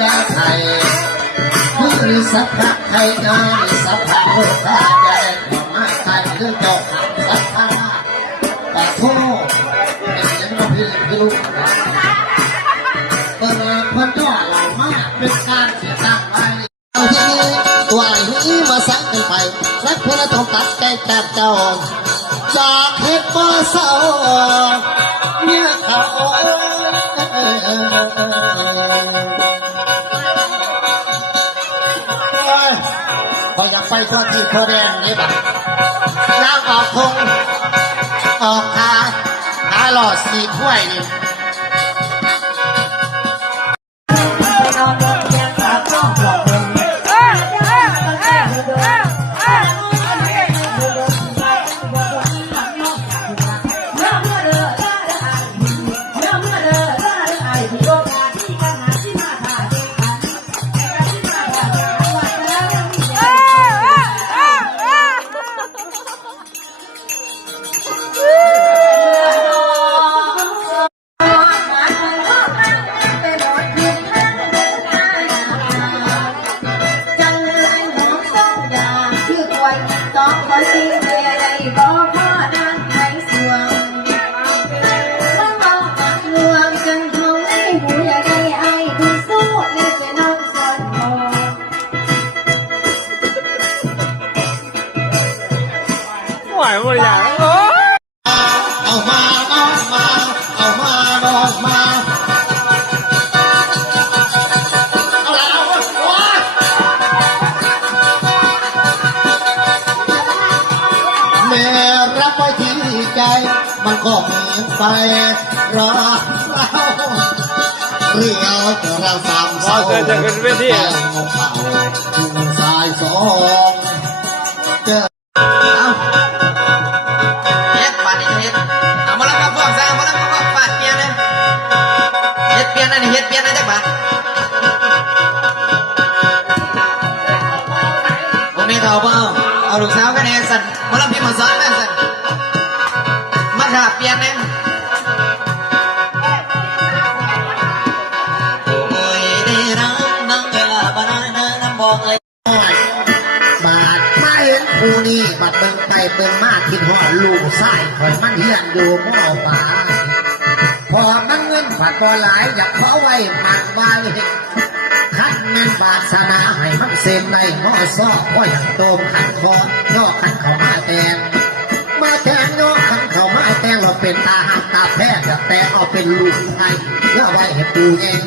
ยาไทยคือสัพพะไทยงานสัพพะโลกาจะได้ขอมาไทยคือเจ้าขับสัพพะแต่โทษยังไม่พิจิตรเปิดพันจ่อเหล่ามากเป็นการเสียตังไปเอาที่ตัวไอ้นี้มาสักกันไปรักเพื่อนต้องตัดใจจัดเจ้าจากเหตุมาเศร้าเนี่ยเขาพออยากไปทั่วที่ทั่วแดนนี่แบบน้ำออกคงออกหาหลอดสีถ้วยนี่บริอย่างเอามาเอามาเอาแล้วแม่รับไว้ที่ใจมันก็เหมือนไปรอเราเรียวแต่เราสามสาวจะขึ้นเวทีเขาสายสองเจอมาแล้วครับพวกสาวมาแล้วครับฟาดเปียนเลยเฮ็ดเปียนนั่นเฮ็ดเปียนนั่นจักบาทผมมีเขาเปล่าเอาลูกสาวกันเองสั่นมาแล้วพี่มาสอนแม่สั่นมาขาเปียนเลยโอ้ยได้รักนั่งเวลาบ้านนั่งบอกเลยบาดไม่เห็นผู้นี้บัดเบิ่งไปเบิ่งมาคิดหัวลูกไส้คอยมันเฮียนอยู่หม้อปลาพอนั่งเงินผัดพอหลายอยากเขาไว้หมักไว้ขันเงินบาทสนาให้มันเซ็นในหม้อซ้อพ่ออย่างโตมขันคอย่อขันเขามาแตงย่อขันเขามาแตงเราเป็นตาหักตาแพ้แต่เอาเป็นลูกไทยเพื่อไว้ให้ปูเอง